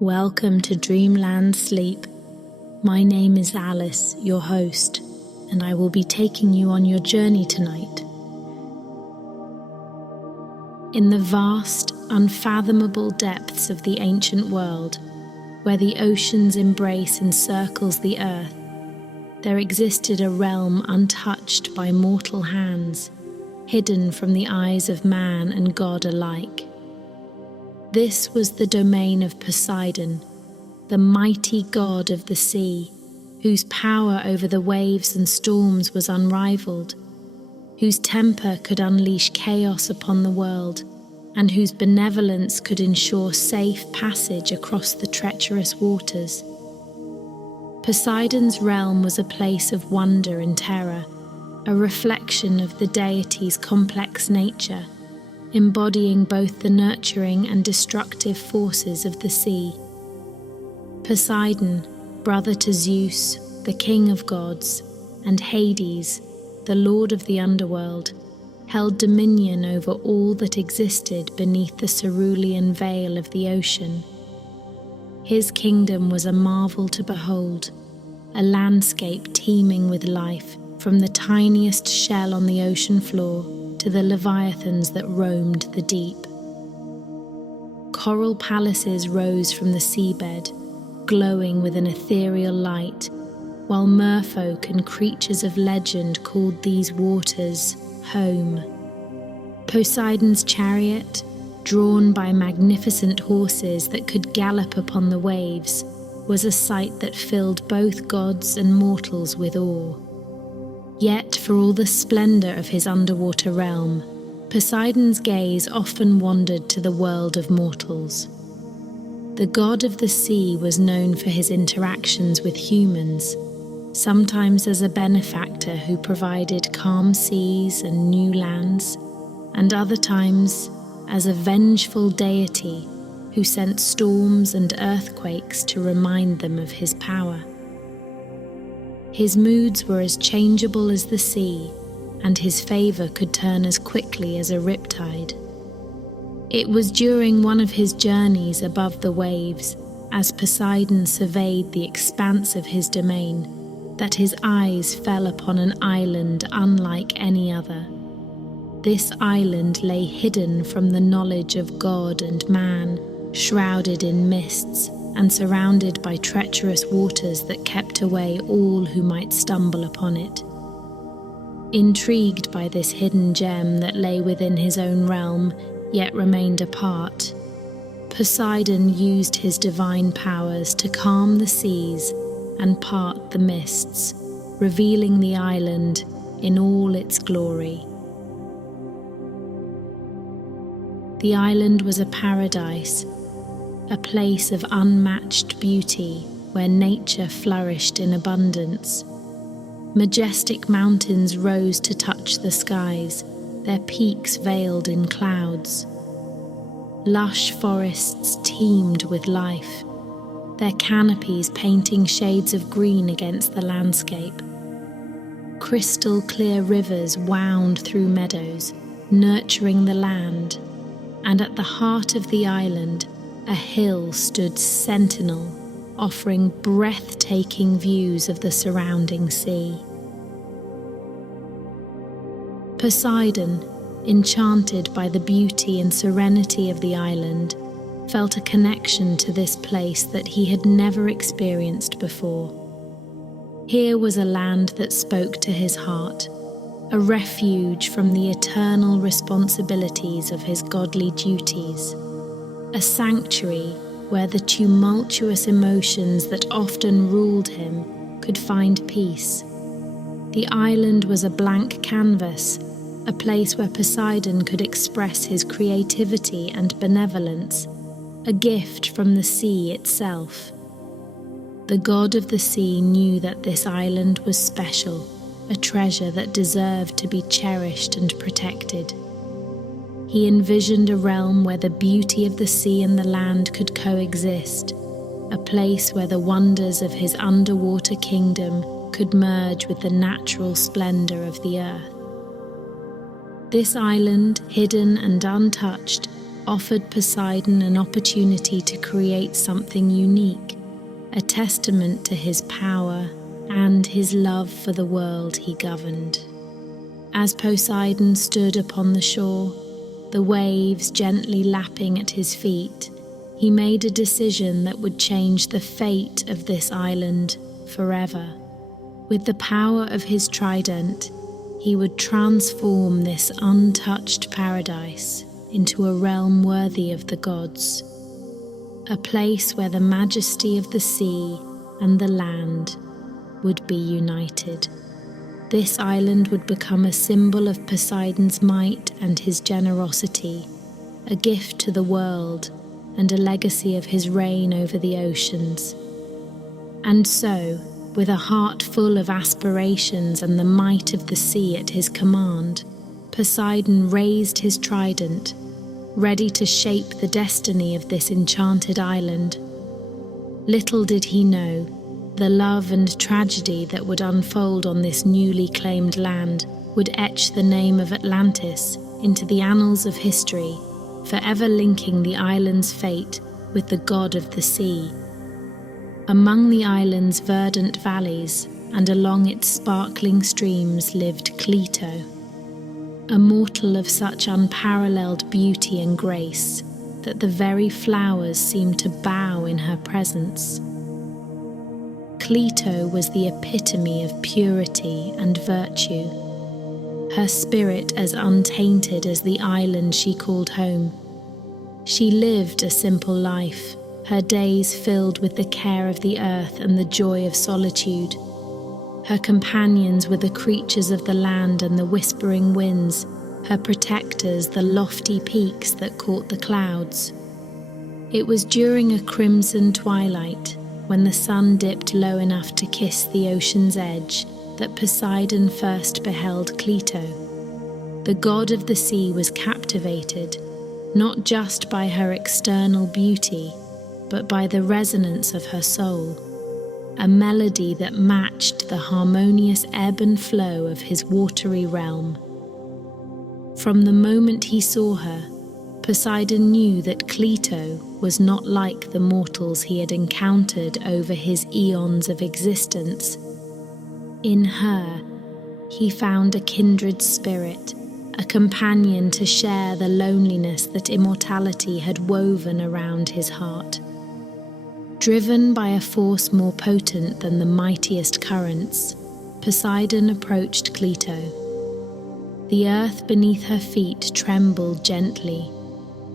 Welcome to Dreamland Sleep. My name is Alice, your host, and I will be taking you on your journey tonight. In the vast, unfathomable depths of the ancient world, where the ocean's embrace encircles the earth, there existed a realm untouched by mortal hands, hidden from the eyes of man and God alike. This was the domain of Poseidon, the mighty god of the sea, whose power over the waves and storms was unrivaled, whose temper could unleash chaos upon the world, and whose benevolence could ensure safe passage across the treacherous waters. Poseidon's realm was a place of wonder and terror, a reflection of the deity's complex nature, embodying both the nurturing and destructive forces of the sea. Poseidon, brother to Zeus, the king of gods, and Hades, the lord of the underworld, held dominion over all that existed beneath the cerulean veil of the ocean. His kingdom was a marvel to behold, a landscape teeming with life, from the tiniest shell on the ocean floor to the leviathans that roamed the deep. Coral palaces rose from the seabed, glowing with an ethereal light, while merfolk and creatures of legend called these waters home. Poseidon's chariot, drawn by magnificent horses that could gallop upon the waves, was a sight that filled both gods and mortals with awe. Yet, for all the splendor of his underwater realm, Poseidon's gaze often wandered to the world of mortals. The god of the sea was known for his interactions with humans, sometimes as a benefactor who provided calm seas and new lands, and other times as a vengeful deity who sent storms and earthquakes to remind them of his power. His moods were as changeable as the sea, and his favor could turn as quickly as a riptide. It was during one of his journeys above the waves, as Poseidon surveyed the expanse of his domain, that his eyes fell upon an island unlike any other. This island lay hidden from the knowledge of God and man, shrouded in mists, and surrounded by treacherous waters that kept away all who might stumble upon it. Intrigued by this hidden gem that lay within his own realm, yet remained apart, Poseidon used his divine powers to calm the seas and part the mists, revealing the island in all its glory. The island was a paradise, a place of unmatched beauty where nature flourished in abundance. Majestic mountains rose to touch the skies, their peaks veiled in clouds. Lush forests teemed with life, their canopies painting shades of green against the landscape. Crystal clear rivers wound through meadows, nurturing the land, and at the heart of the island, a hill stood sentinel, offering breathtaking views of the surrounding sea. Poseidon, enchanted by the beauty and serenity of the island, felt a connection to this place that he had never experienced before. Here was a land that spoke to his heart, a refuge from the eternal responsibilities of his godly duties, a sanctuary where the tumultuous emotions that often ruled him could find peace. The island was a blank canvas, a place where Poseidon could express his creativity and benevolence, a gift from the sea itself. The god of the sea knew that this island was special, a treasure that deserved to be cherished and protected. He envisioned a realm where the beauty of the sea and the land could coexist, a place where the wonders of his underwater kingdom could merge with the natural splendor of the earth. This island, hidden and untouched, offered Poseidon an opportunity to create something unique, a testament to his power and his love for the world he governed. As Poseidon stood upon the shore, the waves gently lapping at his feet, he made a decision that would change the fate of this island forever. With the power of his trident, he would transform this untouched paradise into a realm worthy of the gods, a place where the majesty of the sea and the land would be united. This island would become a symbol of Poseidon's might and his generosity, a gift to the world and a legacy of his reign over the oceans. And so, with a heart full of aspirations and the might of the sea at his command, Poseidon raised his trident, ready to shape the destiny of this enchanted island. Little did he know, the love and tragedy that would unfold on this newly claimed land would etch the name of Atlantis into the annals of history, forever linking the island's fate with the god of the sea. Among the island's verdant valleys and along its sparkling streams lived Cleito, a mortal of such unparalleled beauty and grace that the very flowers seemed to bow in her presence. Cleito was the epitome of purity and virtue, her spirit as untainted as the island she called home. She lived a simple life, her days filled with the care of the earth and the joy of solitude. Her companions were the creatures of the land and the whispering winds, her protectors the lofty peaks that caught the clouds. It was during a crimson twilight, when the sun dipped low enough to kiss the ocean's edge, that Poseidon first beheld Cleito. The god of the sea was captivated, not just by her external beauty, but by the resonance of her soul, a melody that matched the harmonious ebb and flow of his watery realm. From the moment he saw her, Poseidon knew that Cleito was not like the mortals he had encountered over his eons of existence. In her, he found a kindred spirit, a companion to share the loneliness that immortality had woven around his heart. Driven by a force more potent than the mightiest currents, Poseidon approached Cleito. The earth beneath her feet trembled gently,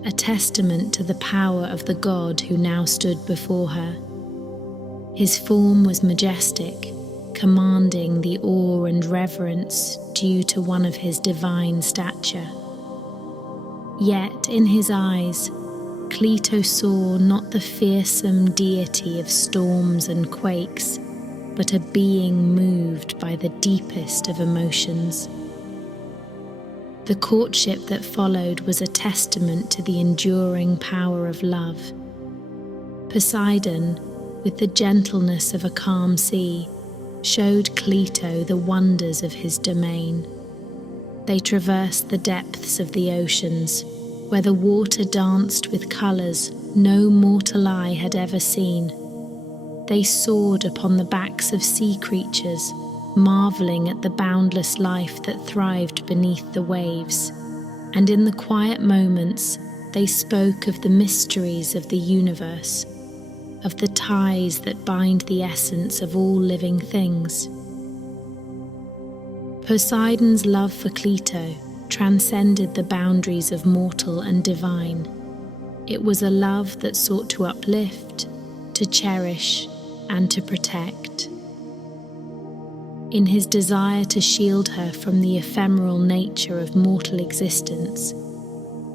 a testament to the power of the god who now stood before her. His form was majestic, commanding the awe and reverence due to one of his divine stature. Yet in his eyes, Cleito saw not the fearsome deity of storms and quakes, but a being moved by the deepest of emotions. The courtship that followed was a testament to the enduring power of love. Poseidon, with the gentleness of a calm sea, showed Cleito the wonders of his domain. They traversed the depths of the oceans, where the water danced with colours no mortal eye had ever seen. They soared upon the backs of sea creatures, marvelling at the boundless life that thrived beneath the waves, and in the quiet moments they spoke of the mysteries of the universe, of the ties that bind the essence of all living things. Poseidon's love for Cleito transcended the boundaries of mortal and divine. It was a love that sought to uplift, to cherish, and to protect. In his desire to shield her from the ephemeral nature of mortal existence,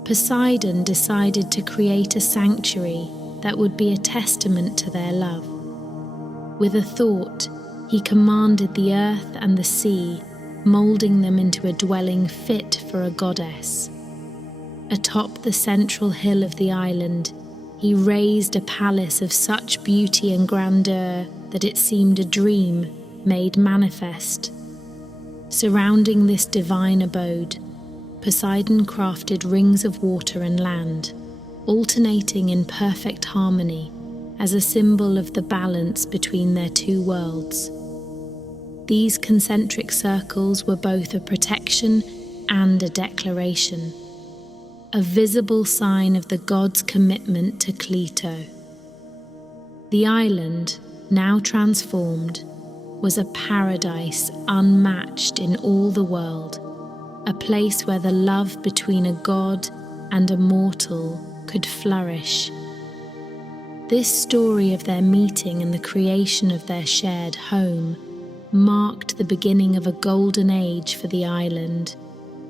Poseidon decided to create a sanctuary that would be a testament to their love. With a thought, he commanded the earth and the sea, moulding them into a dwelling fit for a goddess. Atop the central hill of the island, he raised a palace of such beauty and grandeur that it seemed a dream made manifest. Surrounding this divine abode, Poseidon crafted rings of water and land, alternating in perfect harmony as a symbol of the balance between their two worlds. These concentric circles were both a protection and a declaration, a visible sign of the god's commitment to Cleito. The island, now transformed, was a paradise unmatched in all the world, a place where the love between a god and a mortal could flourish. This story of their meeting and the creation of their shared home marked the beginning of a golden age for the island,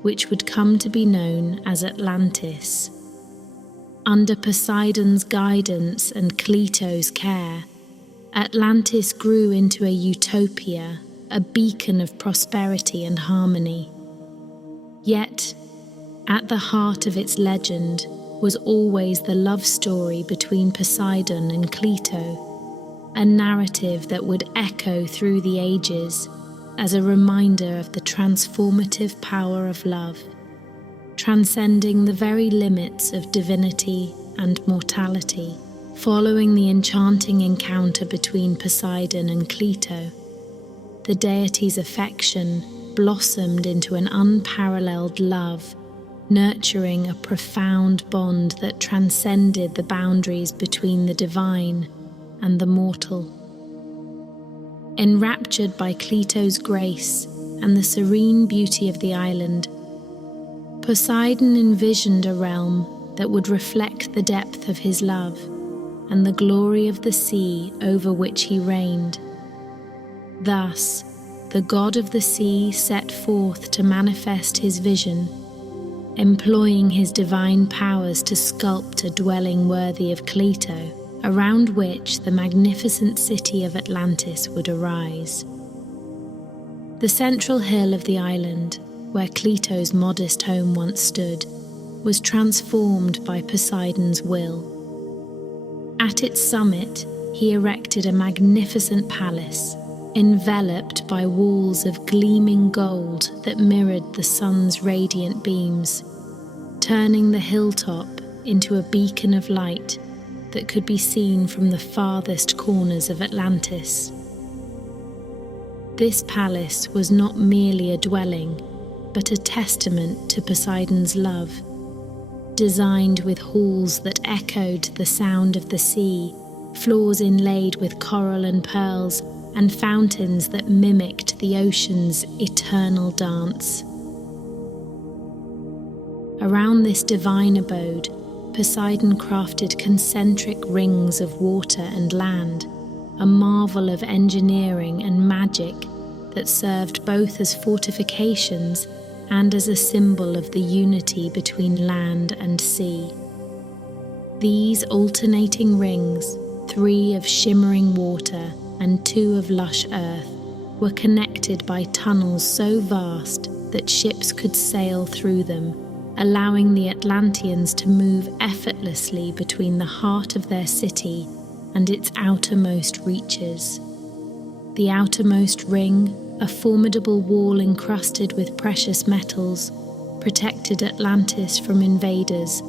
which would come to be known as Atlantis. Under Poseidon's guidance and Cleito's care, Atlantis grew into a utopia, a beacon of prosperity and harmony. Yet, at the heart of its legend was always the love story between Poseidon and Cleito, a narrative that would echo through the ages as a reminder of the transformative power of love, transcending the very limits of divinity and mortality. Following the enchanting encounter between Poseidon and Cleito, the deity's affection blossomed into an unparalleled love, nurturing a profound bond that transcended the boundaries between the divine and the mortal. Enraptured by Cleito's grace and the serene beauty of the island, Poseidon envisioned a realm that would reflect the depth of his love and the glory of the sea over which he reigned. Thus, the god of the sea set forth to manifest his vision, employing his divine powers to sculpt a dwelling worthy of Cleito, around which the magnificent city of Atlantis would arise. The central hill of the island, where Cleito's modest home once stood, was transformed by Poseidon's will. At its summit, he erected a magnificent palace, enveloped by walls of gleaming gold that mirrored the sun's radiant beams, turning the hilltop into a beacon of light that could be seen from the farthest corners of Atlantis. This palace was not merely a dwelling, but a testament to Poseidon's love, designed with halls that echoed the sound of the sea, floors inlaid with coral and pearls, and fountains that mimicked the ocean's eternal dance. Around this divine abode, Poseidon crafted concentric rings of water and land, a marvel of engineering and magic that served both as fortifications and as a symbol of the unity between land and sea. These alternating rings, 3 of shimmering water and 2 of lush earth, were connected by tunnels so vast that ships could sail through them, allowing the Atlanteans to move effortlessly between the heart of their city and its outermost reaches. The outermost ring, a formidable wall encrusted with precious metals, protected Atlantis from invaders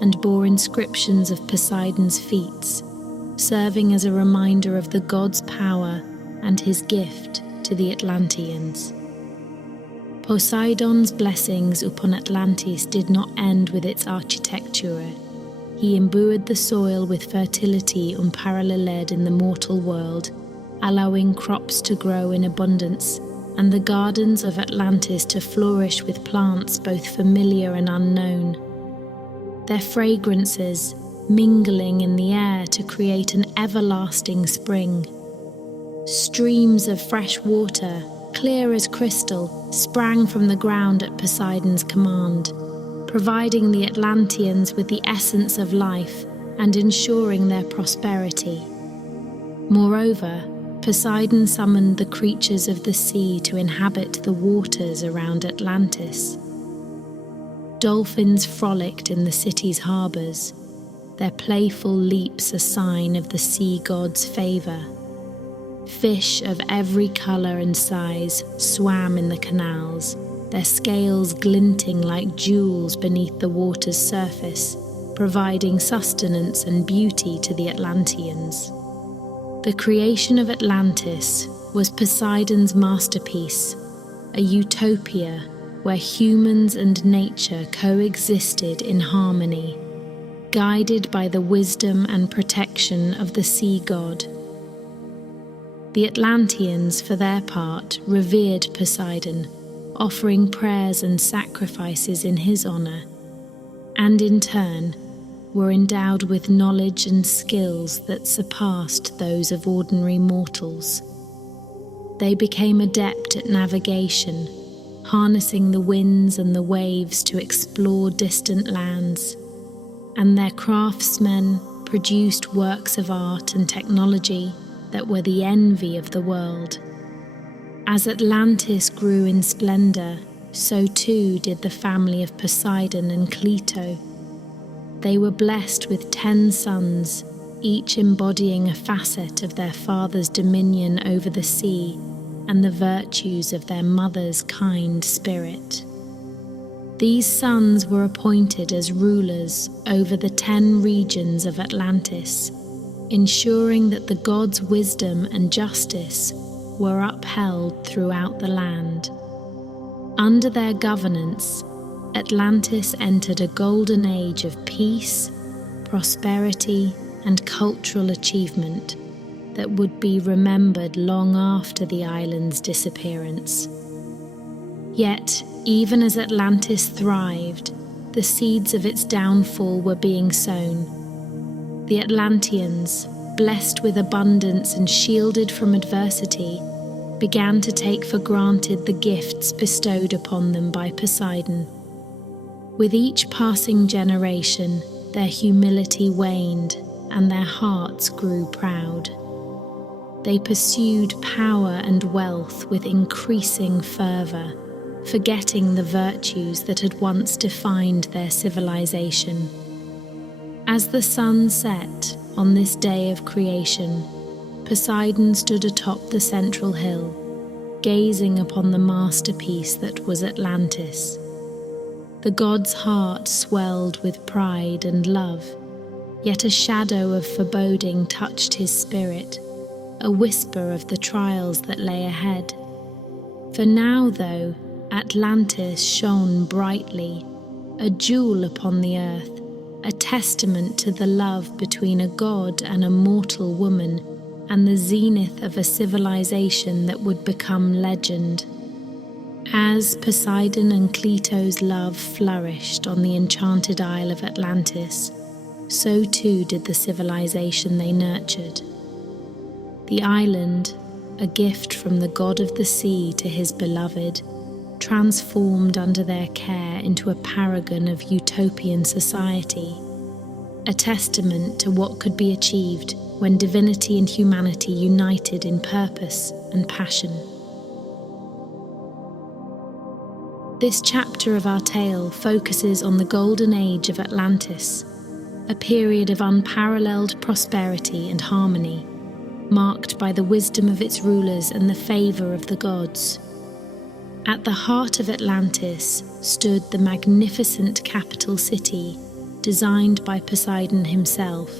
and bore inscriptions of Poseidon's feats, serving as a reminder of the god's power and his gift to the Atlanteans. Poseidon's blessings upon Atlantis did not end with its architecture. He imbued the soil with fertility unparalleled in the mortal world, allowing crops to grow in abundance and the gardens of Atlantis to flourish with plants both familiar and unknown. Their fragrances mingling in the air to create an everlasting spring. Streams of fresh water, clear as crystal, sprang from the ground at Poseidon's command, providing the Atlanteans with the essence of life and ensuring their prosperity. Moreover, Poseidon summoned the creatures of the sea to inhabit the waters around Atlantis. Dolphins frolicked in the city's harbors, their playful leaps a sign of the sea god's favor. Fish of every color and size swam in the canals, their scales glinting like jewels beneath the water's surface, providing sustenance and beauty to the Atlanteans. The creation of Atlantis was Poseidon's masterpiece, a utopia where humans and nature coexisted in harmony, guided by the wisdom and protection of the sea god. The Atlanteans, for their part, revered Poseidon, offering prayers and sacrifices in his honor, and in turn were endowed with knowledge and skills that surpassed those of ordinary mortals. They became adept at navigation, harnessing the winds and the waves to explore distant lands, and their craftsmen produced works of art and technology that were the envy of the world. As Atlantis grew in splendor, so too did the family of Poseidon and Cleito. They were blessed with 10 sons, each embodying a facet of their father's dominion over the sea and the virtues of their mother's kind spirit. These sons were appointed as rulers over the 10 regions of Atlantis, ensuring that the gods' wisdom and justice were upheld throughout the land. Under their governance, Atlantis entered a golden age of peace, prosperity, and cultural achievement that would be remembered long after the island's disappearance. Yet, even as Atlantis thrived, the seeds of its downfall were being sown. The Atlanteans, blessed with abundance and shielded from adversity, began to take for granted the gifts bestowed upon them by Poseidon. With each passing generation, their humility waned and their hearts grew proud. They pursued power and wealth with increasing fervor, forgetting the virtues that had once defined their civilization. As the sun set on this day of creation, Poseidon stood atop the central hill, gazing upon the masterpiece that was Atlantis. The god's heart swelled with pride and love, yet a shadow of foreboding touched his spirit, a whisper of the trials that lay ahead. For now, though, Atlantis shone brightly, a jewel upon the earth, a testament to the love between a god and a mortal woman, and the zenith of a civilization that would become legend. As Poseidon and Cleito's love flourished on the enchanted isle of Atlantis, so too did the civilization they nurtured. The island, a gift from the god of the sea to his beloved, transformed under their care into a paragon of utopian society, a testament to what could be achieved when divinity and humanity united in purpose and passion. This chapter of our tale focuses on the golden age of Atlantis, a period of unparalleled prosperity and harmony, marked by the wisdom of its rulers and the favor of the gods. At the heart of Atlantis stood the magnificent capital city, designed by Poseidon himself.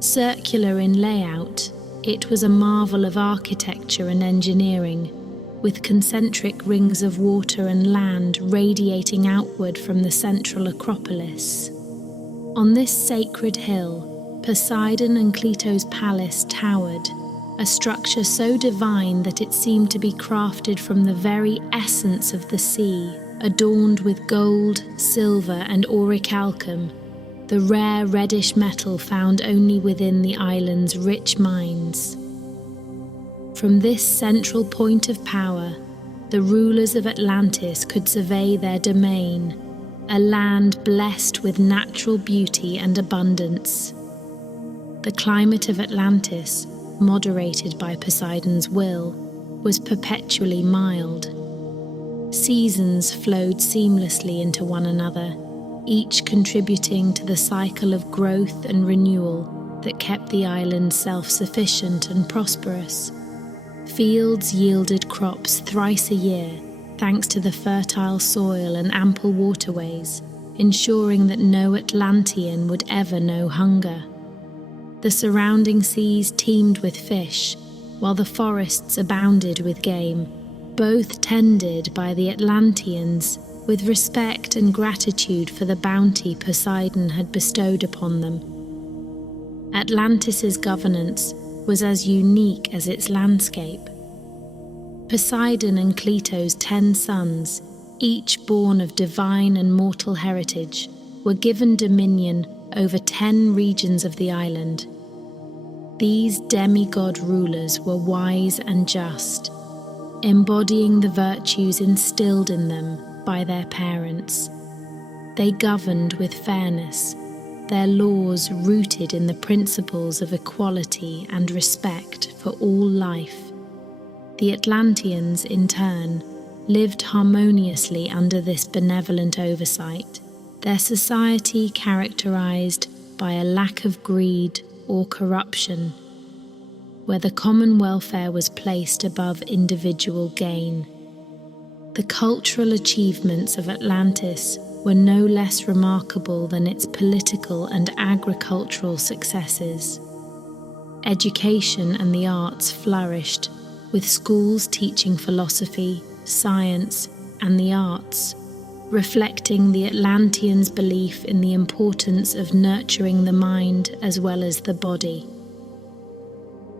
Circular in layout, it was a marvel of architecture and engineering, with concentric rings of water and land radiating outward from the central acropolis. On this sacred hill, Poseidon and Cleito's palace towered, a structure so divine that it seemed to be crafted from the very essence of the sea, adorned with gold, silver, and aurichalcum, the rare reddish metal found only within the island's rich mines. From this central point of power, the rulers of Atlantis could survey their domain, a land blessed with natural beauty and abundance. The climate of Atlantis, moderated by Poseidon's will, was perpetually mild. Seasons flowed seamlessly into one another, each contributing to the cycle of growth and renewal that kept the island self-sufficient and prosperous. Fields yielded crops thrice a year, thanks to the fertile soil and ample waterways, ensuring that no Atlantean would ever know hunger. The surrounding seas teemed with fish, while the forests abounded with game, both tended by the Atlanteans with respect and gratitude for the bounty Poseidon had bestowed upon them. Atlantis's governance was as unique as its landscape. Poseidon and Cleito's 10 sons, each born of divine and mortal heritage, were given dominion over 10 regions of the island. These demigod rulers were wise and just, embodying the virtues instilled in them by their parents. They governed with fairness, their laws rooted in the principles of equality and respect for all life. The Atlanteans, in turn, lived harmoniously under this benevolent oversight, their society characterized by a lack of greed or corruption, where the common welfare was placed above individual gain. The cultural achievements of Atlantis were no less remarkable than its political and agricultural successes. Education and the arts flourished, with schools teaching philosophy, science, and the arts, reflecting the Atlanteans' belief in the importance of nurturing the mind as well as the body.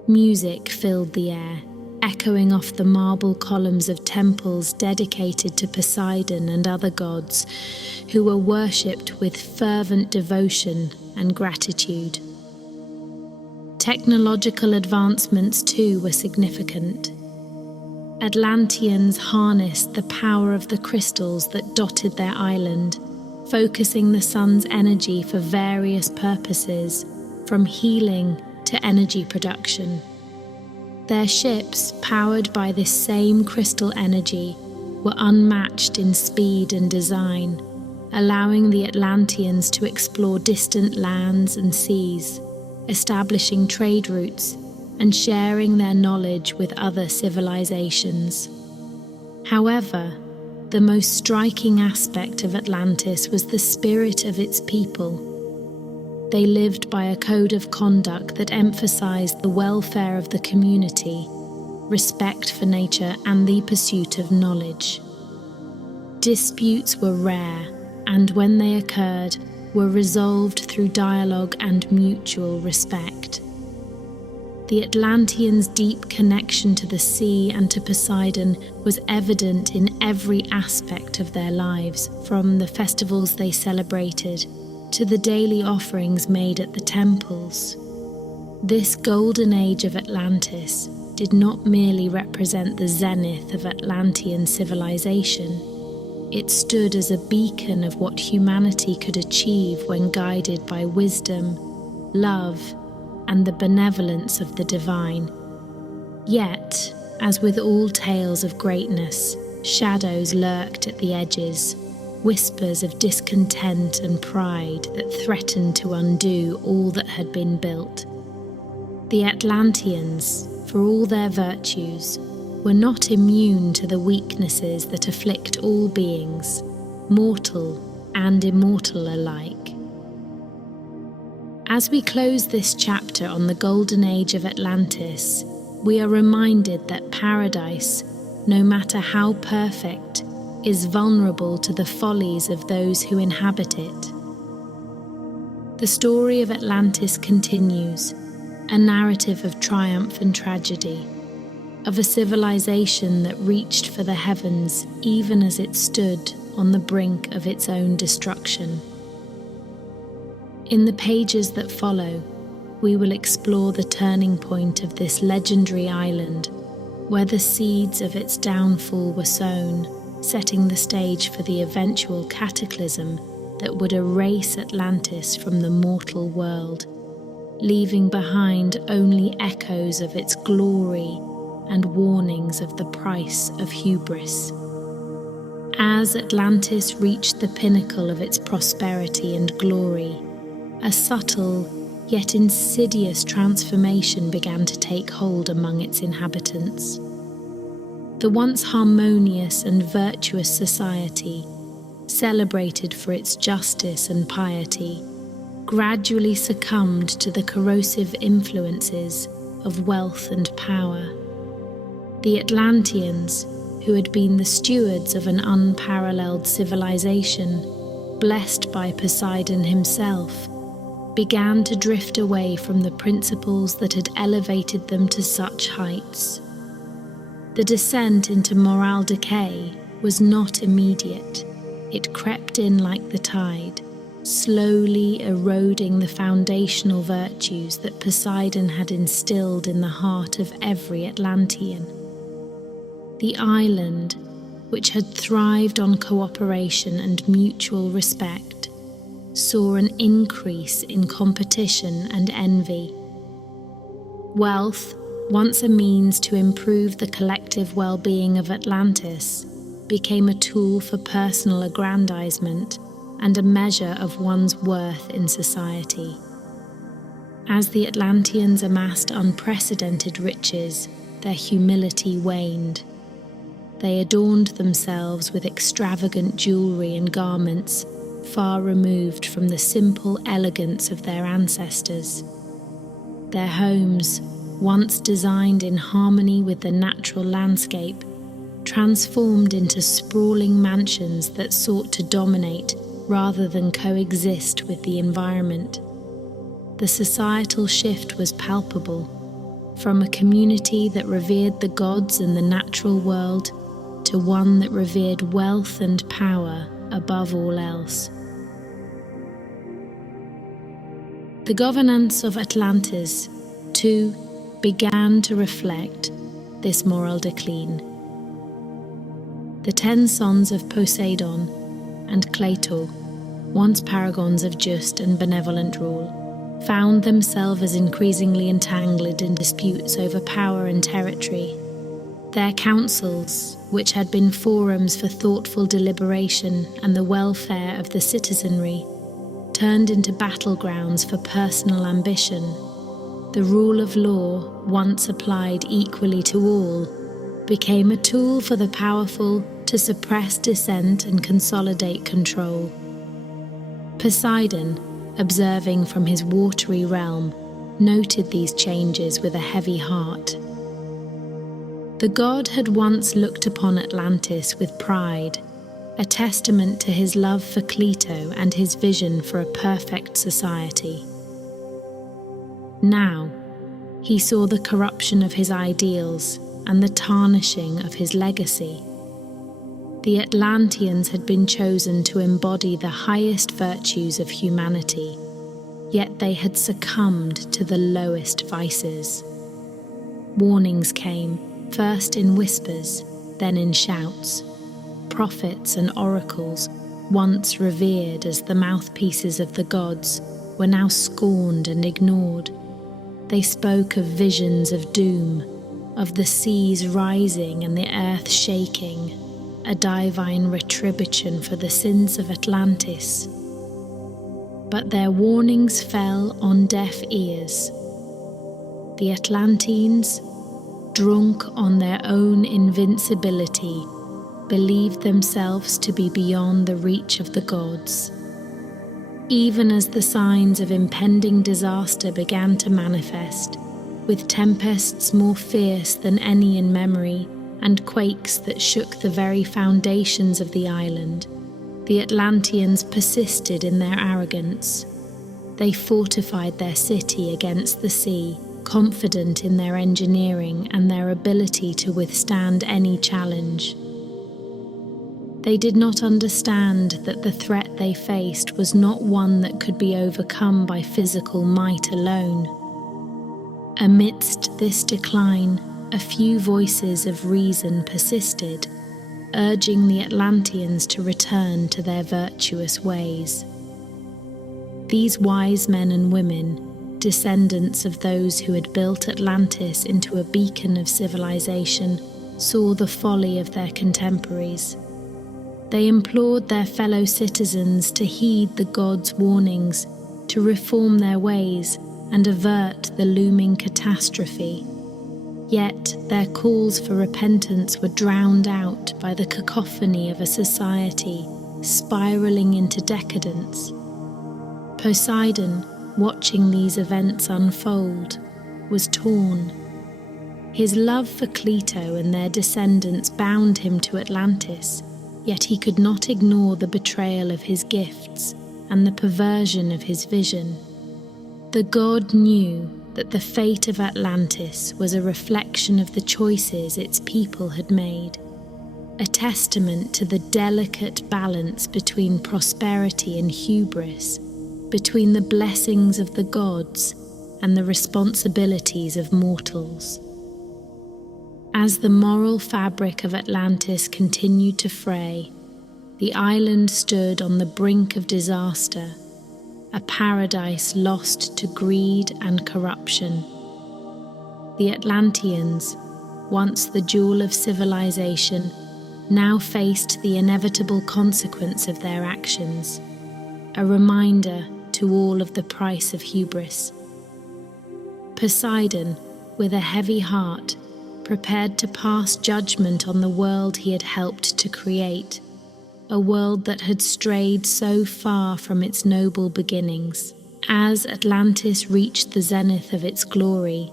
Music filled the air, echoing off the marble columns of temples dedicated to Poseidon and other gods, who were worshipped with fervent devotion and gratitude. Technological advancements too were significant. Atlanteans harnessed the power of the crystals that dotted their island, focusing the sun's energy for various purposes, from healing to energy production. Their ships, powered by this same crystal energy, were unmatched in speed and design, allowing the Atlanteans to explore distant lands and seas, establishing trade routes and sharing their knowledge with other civilizations. However, the most striking aspect of Atlantis was the spirit of its people. They lived by a code of conduct that emphasized the welfare of the community, respect for nature, and the pursuit of knowledge. Disputes were rare, and when they occurred, were resolved through dialogue and mutual respect. The Atlanteans' deep connection to the sea and to Poseidon was evident in every aspect of their lives, from the festivals they celebrated to the daily offerings made at the temples. This golden age of Atlantis did not merely represent the zenith of Atlantean civilization. It stood as a beacon of what humanity could achieve when guided by wisdom, love, and the benevolence of the divine. Yet, as with all tales of greatness, shadows lurked at the edges, whispers of discontent and pride that threatened to undo all that had been built. The Atlanteans, for all their virtues, were not immune to the weaknesses that afflict all beings, mortal and immortal alike. As we close this chapter on the golden age of Atlantis, we are reminded that paradise, no matter how perfect, is vulnerable to the follies of those who inhabit it. The story of Atlantis continues, a narrative of triumph and tragedy, of a civilization that reached for the heavens even as it stood on the brink of its own destruction. In the pages that follow, we will explore the turning point of this legendary island, where the seeds of its downfall were sown, setting the stage for the eventual cataclysm that would erase Atlantis from the mortal world, leaving behind only echoes of its glory and warnings of the price of hubris. As Atlantis reached the pinnacle of its prosperity and glory, a subtle yet insidious transformation began to take hold among its inhabitants. The once harmonious and virtuous society celebrated for its justice and piety, gradually succumbed to the corrosive influences of wealth and power. The Atlanteans, who had been the stewards of an unparalleled civilization, blessed by Poseidon himself, began to drift away from the principles that had elevated them to such heights. The descent into moral decay was not immediate. It crept in like the tide, slowly eroding the foundational virtues that Poseidon had instilled in the heart of every Atlantean. The island, which had thrived on cooperation and mutual respect, saw an increase in competition and envy. Wealth, once a means to improve the collective well-being of Atlantis, became a tool for personal aggrandizement and a measure of one's worth in society. As the Atlanteans amassed unprecedented riches, their humility waned. They adorned themselves with extravagant jewelry and garments, far removed from the simple elegance of their ancestors. Their homes, once designed in harmony with the natural landscape, transformed into sprawling mansions that sought to dominate rather than coexist with the environment. The societal shift was palpable, from a community that revered the gods and the natural world to one that revered wealth and power above all else. The governance of Atlantis, too, began to reflect this moral decline. The 10 sons of Poseidon and Cleito, once paragons of just and benevolent rule, found themselves increasingly entangled in disputes over power and territory. Their councils, which had been forums for thoughtful deliberation and the welfare of the citizenry, turned into battlegrounds for personal ambition. The rule of law, once applied equally to all, became a tool for the powerful to suppress dissent and consolidate control. Poseidon, observing from his watery realm, noted these changes with a heavy heart. The god had once looked upon Atlantis with pride, a testament to his love for Cleito and his vision for a perfect society. Now, he saw the corruption of his ideals and the tarnishing of his legacy. The Atlanteans had been chosen to embody the highest virtues of humanity, yet they had succumbed to the lowest vices. Warnings came, first in whispers, then in shouts. Prophets and oracles, once revered as the mouthpieces of the gods, were now scorned and ignored. They spoke of visions of doom, of the seas rising and the earth shaking, a divine retribution for the sins of Atlantis. But their warnings fell on deaf ears. The Atlanteans, drunk on their own invincibility, believed themselves to be beyond the reach of the gods. Even as the signs of impending disaster began to manifest, with tempests more fierce than any in memory and quakes that shook the very foundations of the island, the Atlanteans persisted in their arrogance. They fortified their city against the sea, confident in their engineering and their ability to withstand any challenge. They did not understand that the threat they faced was not one that could be overcome by physical might alone. Amidst this decline, a few voices of reason persisted, urging the Atlanteans to return to their virtuous ways. These wise men and women, descendants of those who had built Atlantis into a beacon of civilization, saw the folly of their contemporaries. They implored their fellow citizens to heed the gods' warnings, to reform their ways and avert the looming catastrophe. Yet their calls for repentance were drowned out by the cacophony of a society spiraling into decadence. Poseidon, watching these events unfold, was torn. His love for Cleito and their descendants bound him to Atlantis, yet he could not ignore the betrayal of his gifts and the perversion of his vision. The god knew that the fate of Atlantis was a reflection of the choices its people had made, a testament to the delicate balance between prosperity and hubris, between the blessings of the gods and the responsibilities of mortals. As the moral fabric of Atlantis continued to fray, the island stood on the brink of disaster, a paradise lost to greed and corruption. The Atlanteans, once the jewel of civilization, now faced the inevitable consequence of their actions, a reminder to all of the price of hubris. Poseidon, with a heavy heart, prepared to pass judgment on the world he had helped to create, a world that had strayed so far from its noble beginnings. As Atlantis reached the zenith of its glory,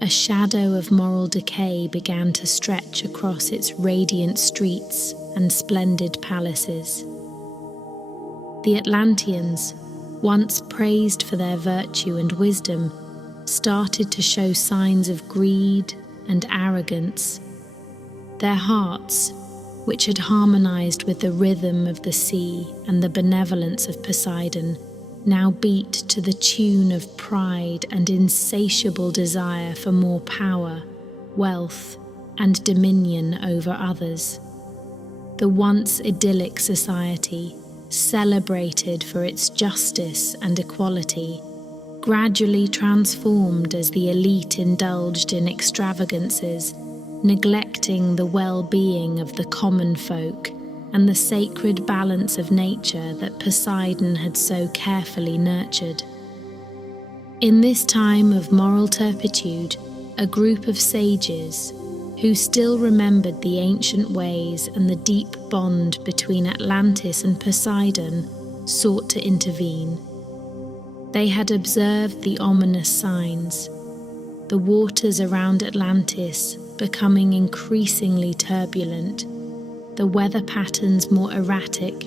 a shadow of moral decay began to stretch across its radiant streets and splendid palaces. The Atlanteans, once praised for their virtue and wisdom, started to show signs of greed and arrogance. Their hearts, which had harmonized with the rhythm of the sea and the benevolence of Poseidon, now beat to the tune of pride and insatiable desire for more power, wealth, and dominion over others. The once idyllic society, celebrated for its justice and equality, gradually transformed as the elite indulged in extravagances, neglecting the well-being of the common folk and the sacred balance of nature that Poseidon had so carefully nurtured. In this time of moral turpitude, a group of sages, who still remembered the ancient ways and the deep bond between Atlantis and Poseidon, sought to intervene. They had observed the ominous signs, the waters around Atlantis becoming increasingly turbulent, the weather patterns more erratic,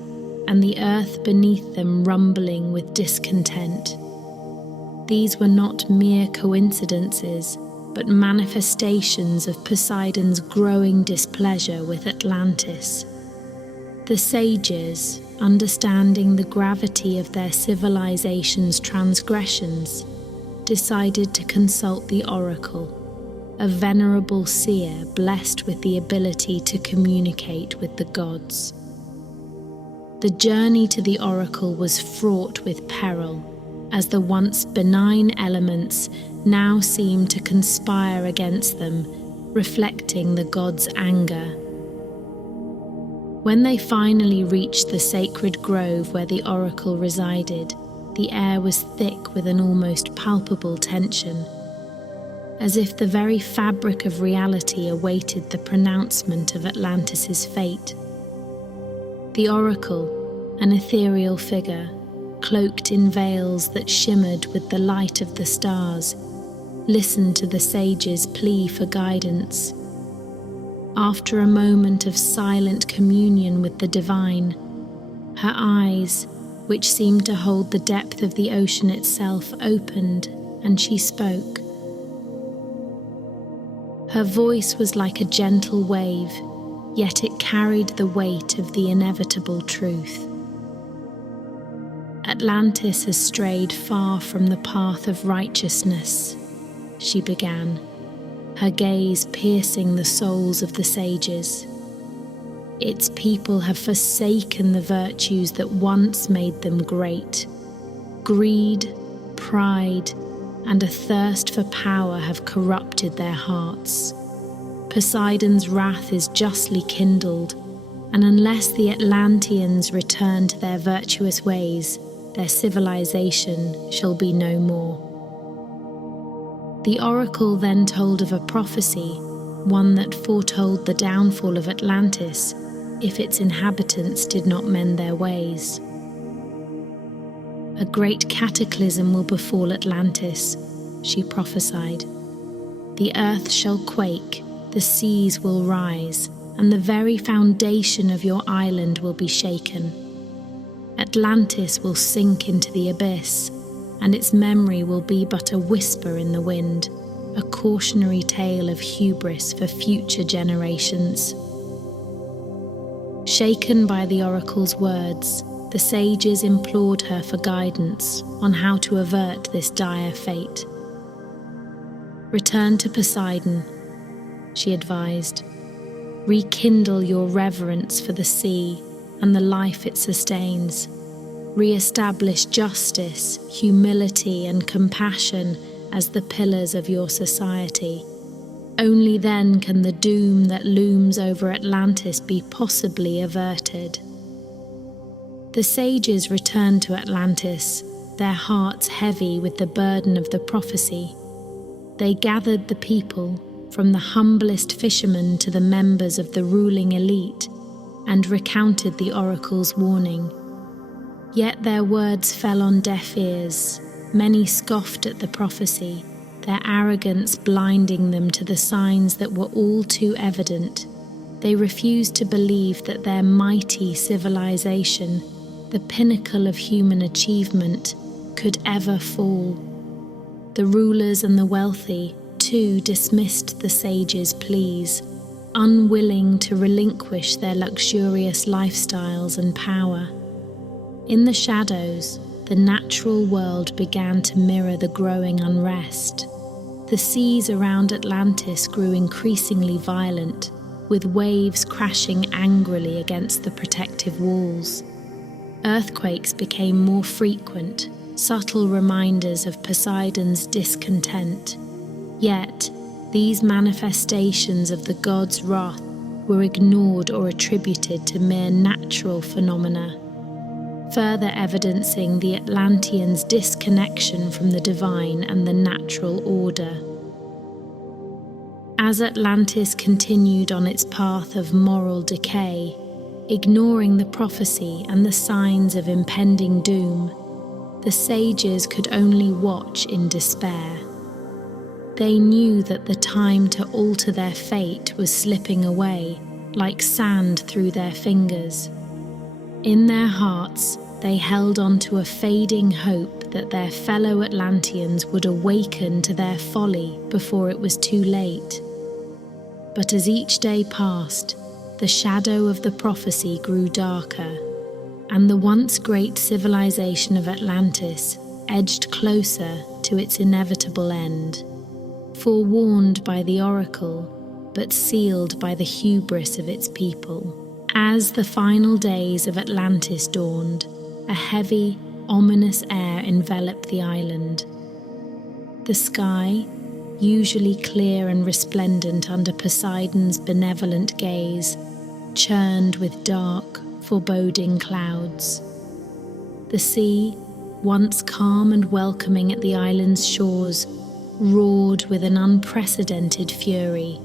and the earth beneath them rumbling with discontent. These were not mere coincidences, but manifestations of Poseidon's growing displeasure with Atlantis. The sages, understanding the gravity of their civilization's transgressions, decided to consult the oracle, a venerable seer blessed with the ability to communicate with the gods. The journey to the oracle was fraught with peril, as the once benign elements now seemed to conspire against them, reflecting the gods' anger. When they finally reached the sacred grove where the oracle resided, the air was thick with an almost palpable tension, as if the very fabric of reality awaited the pronouncement of Atlantis's fate. The oracle, an ethereal figure, cloaked in veils that shimmered with the light of the stars, listened to the sage's plea for guidance. After a moment of silent communion with the divine, her eyes, which seemed to hold the depth of the ocean itself, opened, and she spoke. Her voice was like a gentle wave, yet it carried the weight of the inevitable truth. Atlantis has strayed far from the path of righteousness, she began, her gaze piercing the souls of the sages. Its people have forsaken the virtues that once made them great. Greed, pride, and a thirst for power have corrupted their hearts. Poseidon's wrath is justly kindled, and unless the Atlanteans return to their virtuous ways, their civilization shall be no more. The oracle then told of a prophecy, one that foretold the downfall of Atlantis, if its inhabitants did not mend their ways. A great cataclysm will befall Atlantis, she prophesied. The earth shall quake, the seas will rise, and the very foundation of your island will be shaken. Atlantis will sink into the abyss, and its memory will be but a whisper in the wind, a cautionary tale of hubris for future generations. Shaken by the oracle's words, the sages implored her for guidance on how to avert this dire fate. Return to Poseidon, she advised. Rekindle your reverence for the sea and the life it sustains. Re-establish justice, humility, and compassion as the pillars of your society. Only then can the doom that looms over Atlantis be possibly averted. The sages returned to Atlantis, their hearts heavy with the burden of the prophecy. They gathered the people, from the humblest fishermen to the members of the ruling elite, and recounted the oracle's warning. Yet their words fell on deaf ears. Many scoffed at the prophecy, their arrogance blinding them to the signs that were all too evident. They refused to believe that their mighty civilization, the pinnacle of human achievement, could ever fall. The rulers and the wealthy, too, dismissed the sages' pleas, unwilling to relinquish their luxurious lifestyles and power. In the shadows, the natural world began to mirror the growing unrest. The seas around Atlantis grew increasingly violent, with waves crashing angrily against the protective walls. Earthquakes became more frequent, subtle reminders of Poseidon's discontent. Yet, these manifestations of the god's wrath were ignored or attributed to mere natural phenomena, further evidencing the Atlanteans' disconnection from the divine and the natural order. As Atlantis continued on its path of moral decay, ignoring the prophecy and the signs of impending doom, the sages could only watch in despair. They knew that the time to alter their fate was slipping away, like sand through their fingers. In their hearts, they held on to a fading hope that their fellow Atlanteans would awaken to their folly before it was too late. But as each day passed, the shadow of the prophecy grew darker, and the once great civilization of Atlantis edged closer to its inevitable end, forewarned by the oracle, but sealed by the hubris of its people. As the final days of Atlantis dawned, a heavy, ominous air enveloped the island. The sky, usually clear and resplendent under Poseidon's benevolent gaze, churned with dark, foreboding clouds. The sea, once calm and welcoming at the island's shores, roared with an unprecedented fury.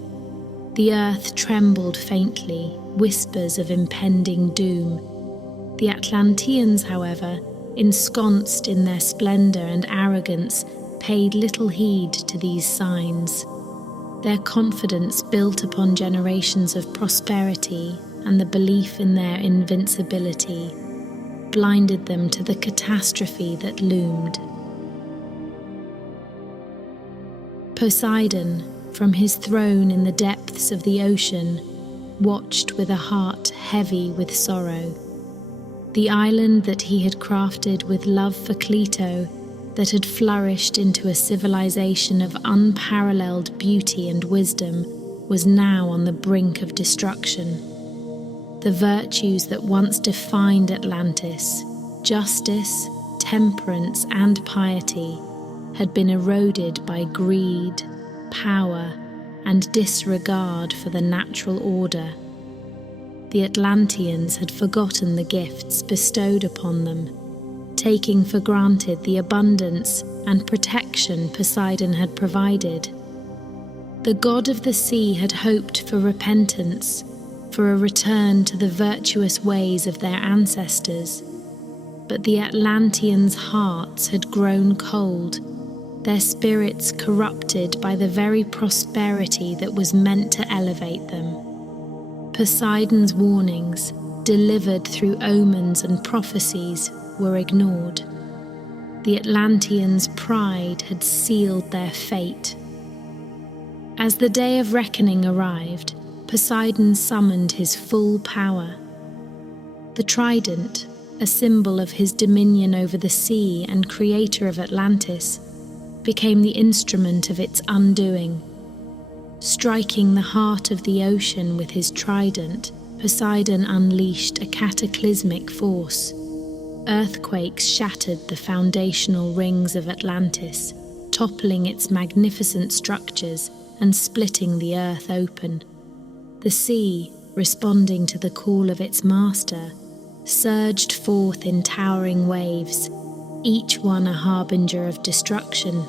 The earth trembled faintly, whispers of impending doom. The Atlanteans, however, ensconced in their splendor and arrogance, paid little heed to these signs. Their confidence, built upon generations of prosperity and the belief in their invincibility, blinded them to the catastrophe that loomed. Poseidon, from his throne in the depths of the ocean, watched with a heart heavy with sorrow. The island that he had crafted with love for Cleito, that had flourished into a civilization of unparalleled beauty and wisdom, was now on the brink of destruction. The virtues that once defined Atlantis, justice, temperance, and piety, had been eroded by greed, power, and disregard for the natural order. The Atlanteans had forgotten the gifts bestowed upon them, taking for granted the abundance and protection Poseidon had provided. The god of the sea had hoped for repentance, for a return to the virtuous ways of their ancestors. But the Atlanteans' hearts had grown cold, their spirits corrupted by the very prosperity that was meant to elevate them. Poseidon's warnings, delivered through omens and prophecies, were ignored. The Atlanteans' pride had sealed their fate. As the day of reckoning arrived, Poseidon summoned his full power. The trident, a symbol of his dominion over the sea and creator of Atlantis, became the instrument of its undoing. Striking the heart of the ocean with his trident, Poseidon unleashed a cataclysmic force. Earthquakes shattered the foundational rings of Atlantis, toppling its magnificent structures and splitting the earth open. The sea, responding to the call of its master, surged forth in towering waves, each one a harbinger of destruction.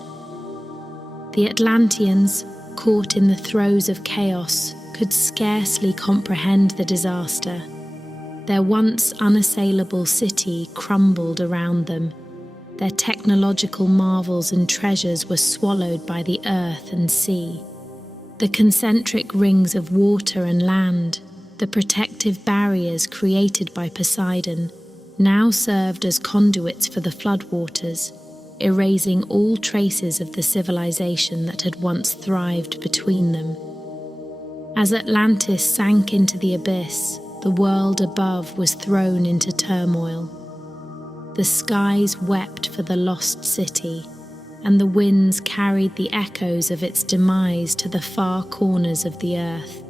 The Atlanteans, caught in the throes of chaos, could scarcely comprehend the disaster. Their once unassailable city crumbled around them. Their technological marvels and treasures were swallowed by the earth and sea. The concentric rings of water and land, the protective barriers created by Poseidon, now served as conduits for the floodwaters, erasing all traces of the civilization that had once thrived between them. As Atlantis sank into the abyss, the world above was thrown into turmoil. The skies wept for the lost city, and the winds carried the echoes of its demise to the far corners of the earth.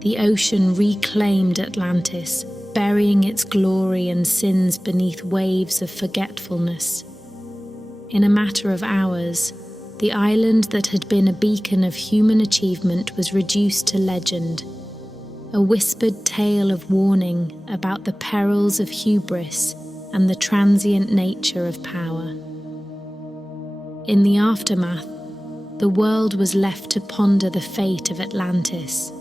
The ocean reclaimed Atlantis, burying its glory and sins beneath waves of forgetfulness. In a matter of hours, the island that had been a beacon of human achievement was reduced to legend, a whispered tale of warning about the perils of hubris and the transient nature of power. In the aftermath, the world was left to ponder the fate of Atlantis.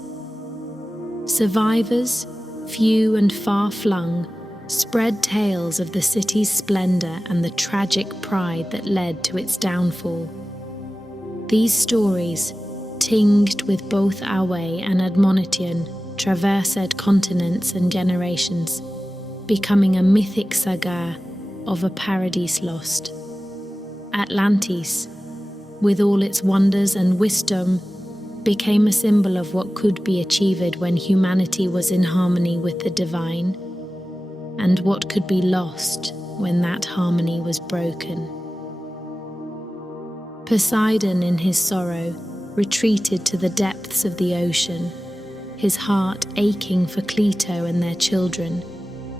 Survivors, few and far-flung, spread tales of the city's splendor and the tragic pride that led to its downfall. These stories, tinged with both awe and admonition, traversed continents and generations, becoming a mythic saga of a paradise lost. Atlantis, with all its wonders and wisdom, became a symbol of what could be achieved when humanity was in harmony with the divine, and what could be lost when that harmony was broken. Poseidon, in his sorrow, retreated to the depths of the ocean, his heart aching for Cleito and their children,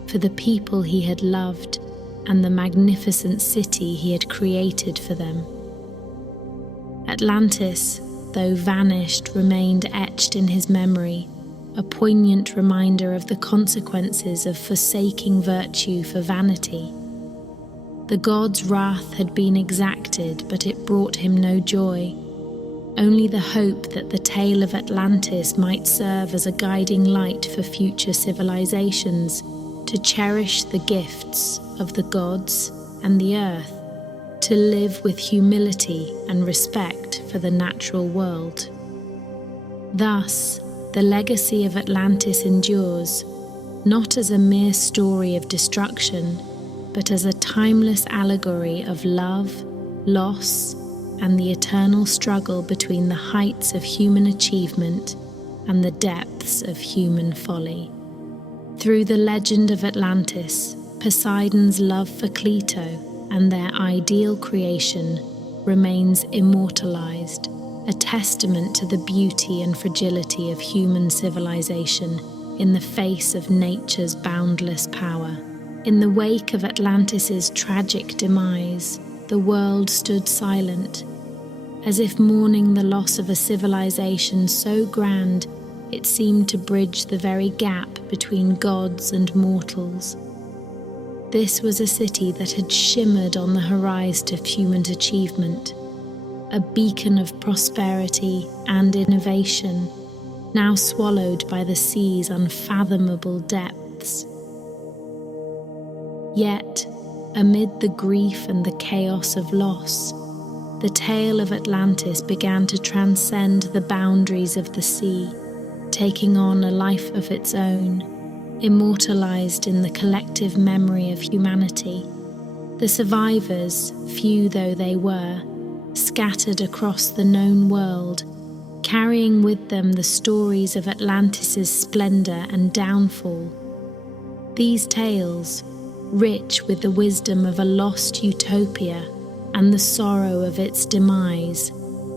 for the people he had loved, and the magnificent city he had created for them. Atlantis, though vanished, remained etched in his memory, a poignant reminder of the consequences of forsaking virtue for vanity. The god's wrath had been exacted, but it brought him no joy, only the hope that the tale of Atlantis might serve as a guiding light for future civilizations to cherish the gifts of the gods and the earth, to live with humility and respect for the natural world. Thus, the legacy of Atlantis endures, not as a mere story of destruction, but as a timeless allegory of love, loss, and the eternal struggle between the heights of human achievement and the depths of human folly. Through the legend of Atlantis, Poseidon's love for Cleito and their ideal creation remains immortalized, a testament to the beauty and fragility of human civilization in the face of nature's boundless power. In the wake of Atlantis's tragic demise, the world stood silent, as if mourning the loss of a civilization so grand it seemed to bridge the very gap between gods and mortals. This was a city that had shimmered on the horizon of human achievement, a beacon of prosperity and innovation, now swallowed by the sea's unfathomable depths. Yet, amid the grief and the chaos of loss, the tale of Atlantis began to transcend the boundaries of the sea, taking on a life of its own, immortalized in the collective memory of humanity. The survivors, few though they were, scattered across the known world, carrying with them the stories of Atlantis' splendor and downfall. These tales, rich with the wisdom of a lost utopia and the sorrow of its demise,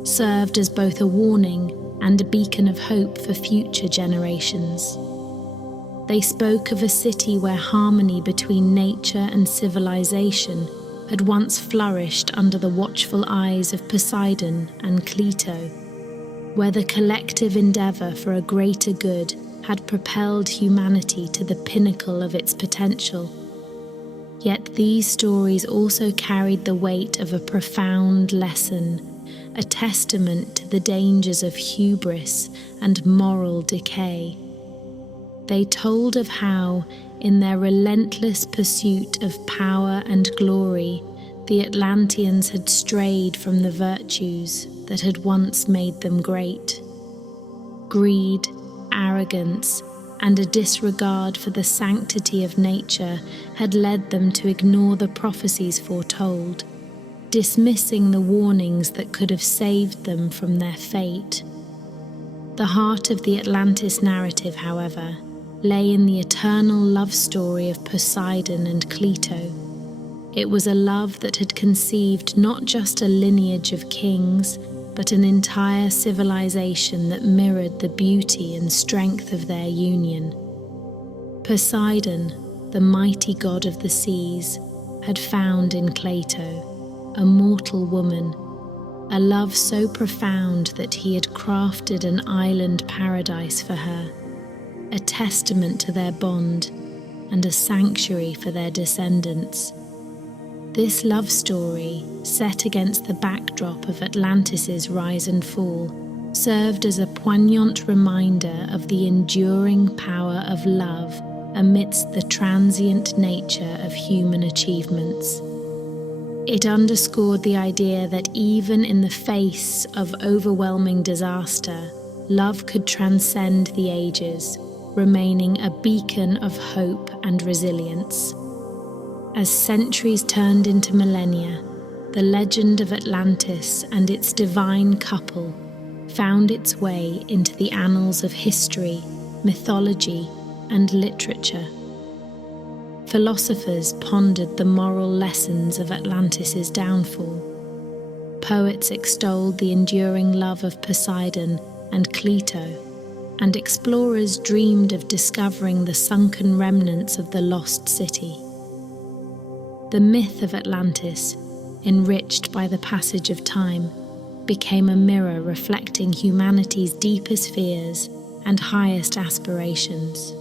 served as both a warning and a beacon of hope for future generations. They spoke of a city where harmony between nature and civilization had once flourished under the watchful eyes of Poseidon and Cleito, where the collective endeavor for a greater good had propelled humanity to the pinnacle of its potential. Yet these stories also carried the weight of a profound lesson, a testament to the dangers of hubris and moral decay. They told of how, in their relentless pursuit of power and glory, the Atlanteans had strayed from the virtues that had once made them great. Greed, arrogance, and a disregard for the sanctity of nature had led them to ignore the prophecies foretold, dismissing the warnings that could have saved them from their fate. The heart of the Atlantis narrative, however, lay in the eternal love story of Poseidon and Cleito. It was a love that had conceived not just a lineage of kings, but an entire civilization that mirrored the beauty and strength of their union. Poseidon, the mighty god of the seas, had found in Cleito a mortal woman, a love so profound that he had crafted an island paradise for her, a testament to their bond and a sanctuary for their descendants. This love story, set against the backdrop of Atlantis' rise and fall, served as a poignant reminder of the enduring power of love amidst the transient nature of human achievements. It underscored the idea that even in the face of overwhelming disaster, love could transcend the ages, remaining a beacon of hope and resilience. As centuries turned into millennia, the legend of Atlantis and its divine couple found its way into the annals of history, mythology, and literature. Philosophers pondered the moral lessons of Atlantis' downfall. Poets extolled the enduring love of Poseidon and Cleito, and explorers dreamed of discovering the sunken remnants of the lost city. The myth of Atlantis, enriched by the passage of time, became a mirror reflecting humanity's deepest fears and highest aspirations.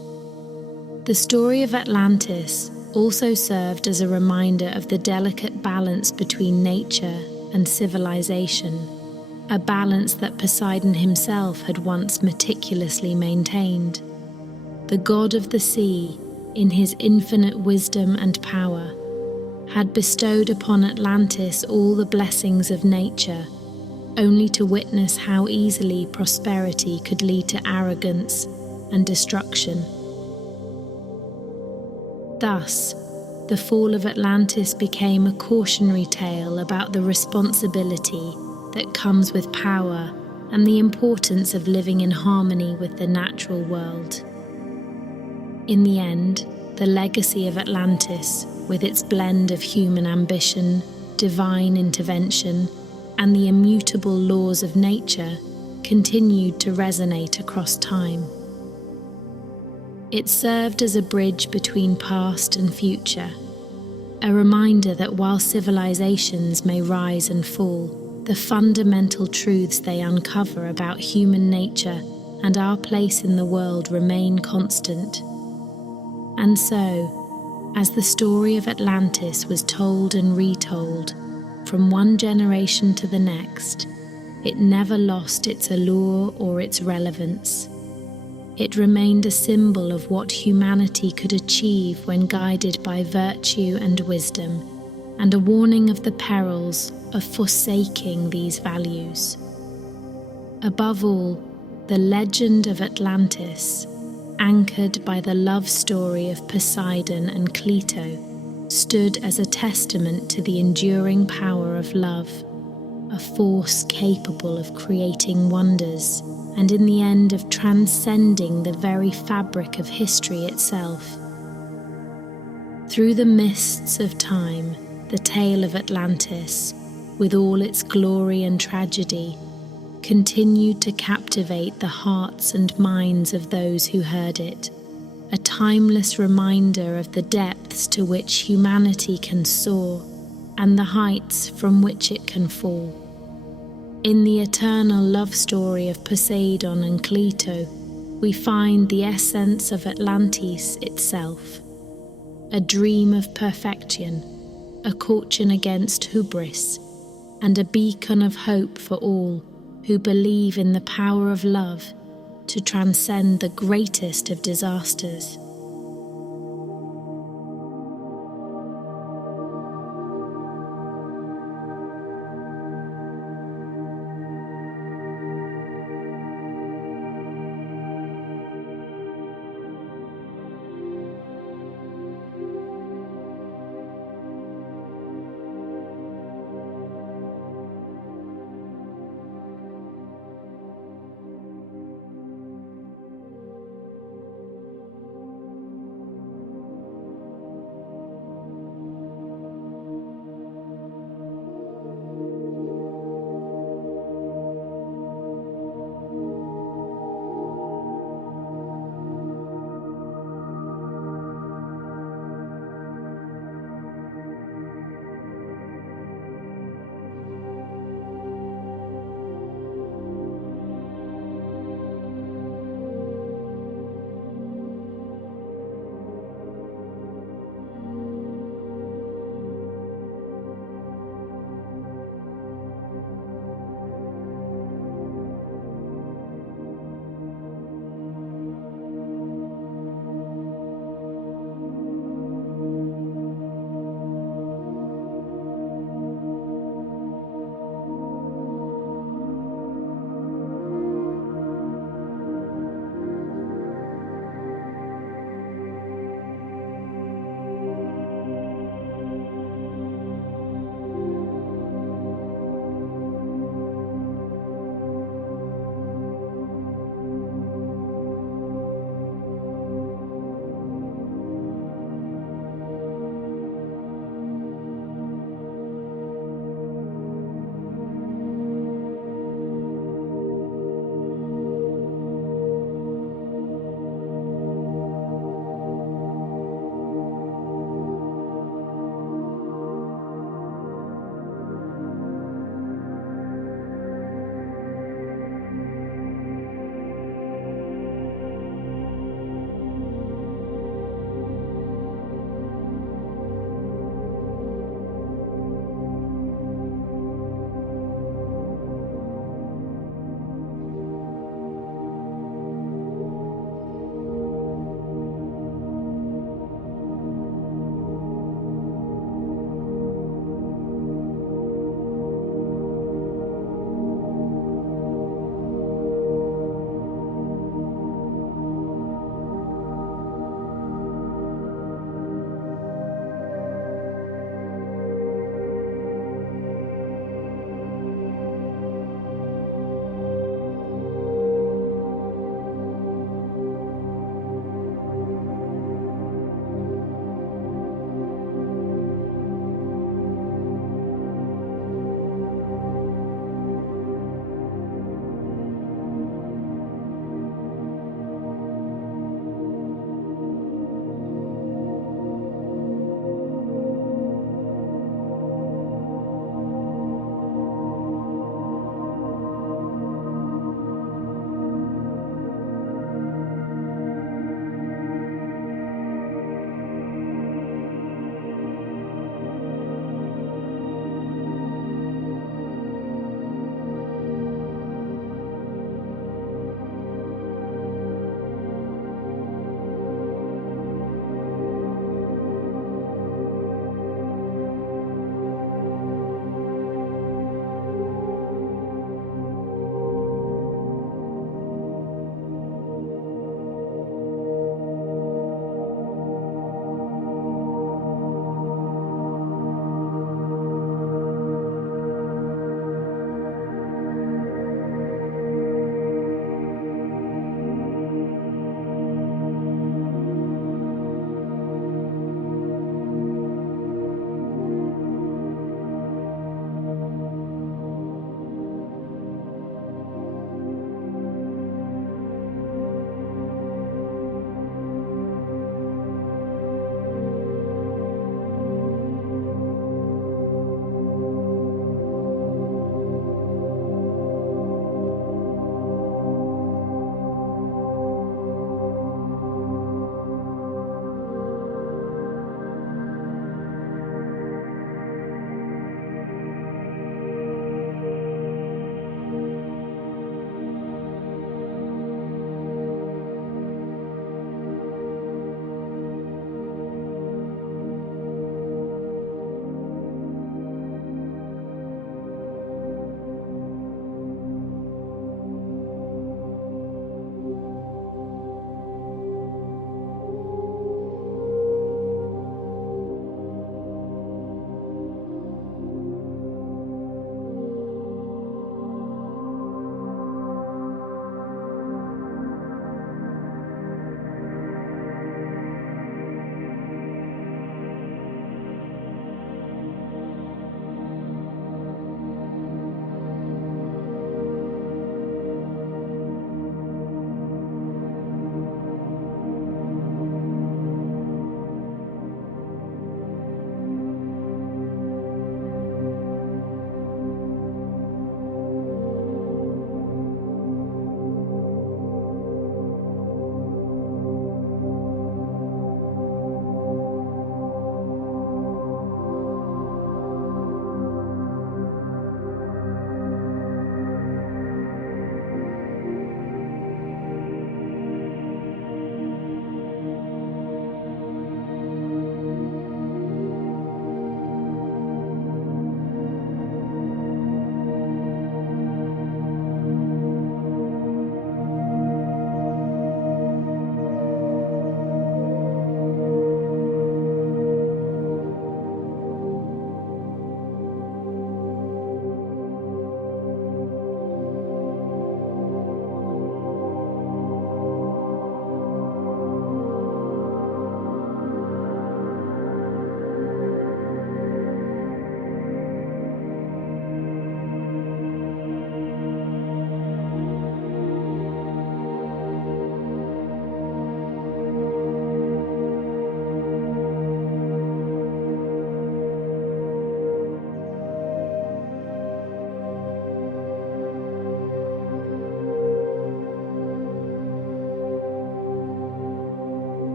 The story of Atlantis also served as a reminder of the delicate balance between nature and civilization, a balance that Poseidon himself had once meticulously maintained. The god of the sea, in his infinite wisdom and power, had bestowed upon Atlantis all the blessings of nature, only to witness how easily prosperity could lead to arrogance and destruction. Thus, the fall of Atlantis became a cautionary tale about the responsibility that comes with power and the importance of living in harmony with the natural world. In the end, the legacy of Atlantis, with its blend of human ambition, divine intervention, and the immutable laws of nature, continued to resonate across time. It served as a bridge between past and future, a reminder that while civilizations may rise and fall, the fundamental truths they uncover about human nature and our place in the world remain constant. And so, as the story of Atlantis was told and retold, from one generation to the next, it never lost its allure or its relevance. it remained a symbol of what humanity could achieve when guided by virtue and wisdom, and a warning of the perils of forsaking these values. Above all, the legend of Atlantis, anchored by the love story of Poseidon and Cleito, stood as a testament to the enduring power of love, a force capable of creating wonders and in the end of transcending the very fabric of history itself. Through the mists of time, the tale of Atlantis, with all its glory and tragedy, continued to captivate the hearts and minds of those who heard it, a timeless reminder of the depths to which humanity can soar and the heights from which it can fall. In the eternal love story of Poseidon and Cleito, we find the essence of Atlantis itself, a dream of perfection, a caution against hubris, and a beacon of hope for all who believe in the power of love to transcend the greatest of disasters.